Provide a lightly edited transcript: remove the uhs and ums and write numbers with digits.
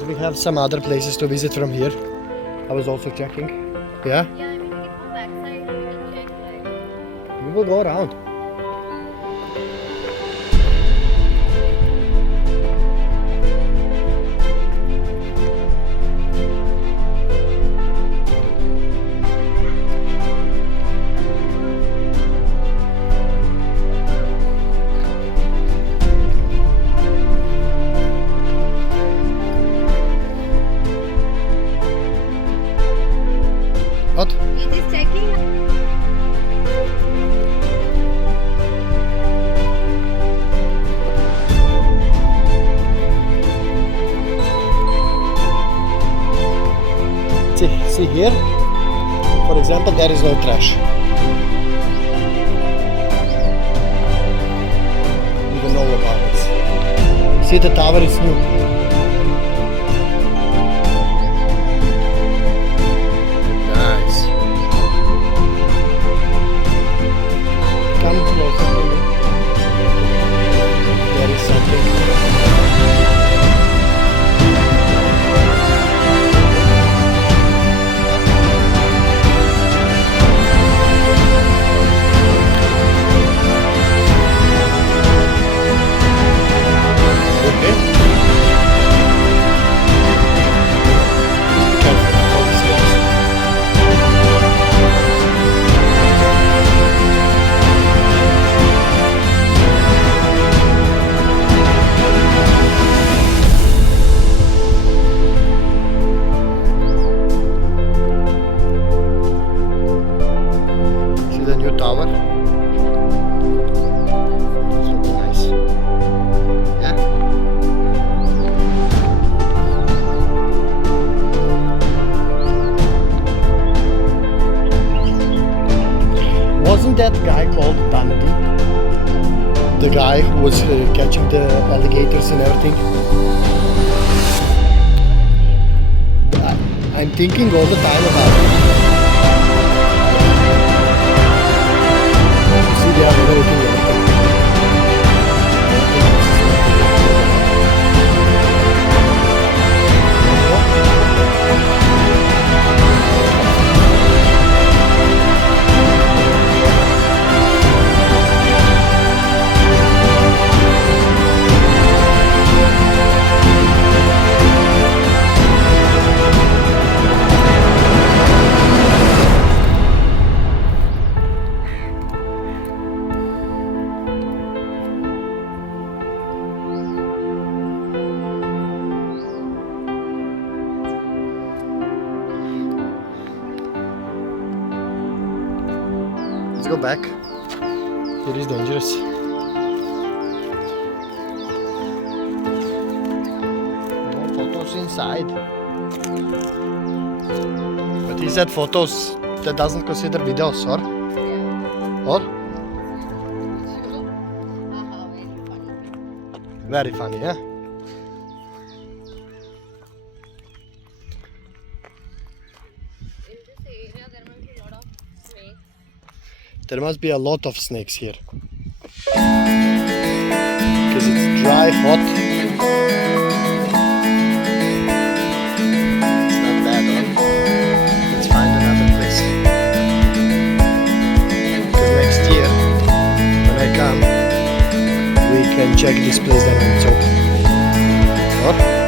But we have some other places to visit from here. I was also checking. Yeah? Yeah, I mean, we can go backside and we can check like... We will go around. What? We're just checking. See here? For example, there is no trash. Even know about it. See, the tower is new. Nice. Come closer to me. There is something. Okay. Careful, all the steps. See the new tower? It's looking nice. Yeah? Wasn't that guy called Dandy? The guy who was catching the alligators and everything? I'm thinking all the time about it. See, they are everything. Let's go back. It is dangerous. No photos inside. But he said photos that doesn't consider videos, or? Or? Very funny, yeah? In this area, there must be a lot of snakes. There must be a lot of snakes here. Because it's dry, hot. It's not bad, huh? Let's find another place. Because next year, when I come, we can check this place then when it's open. Or?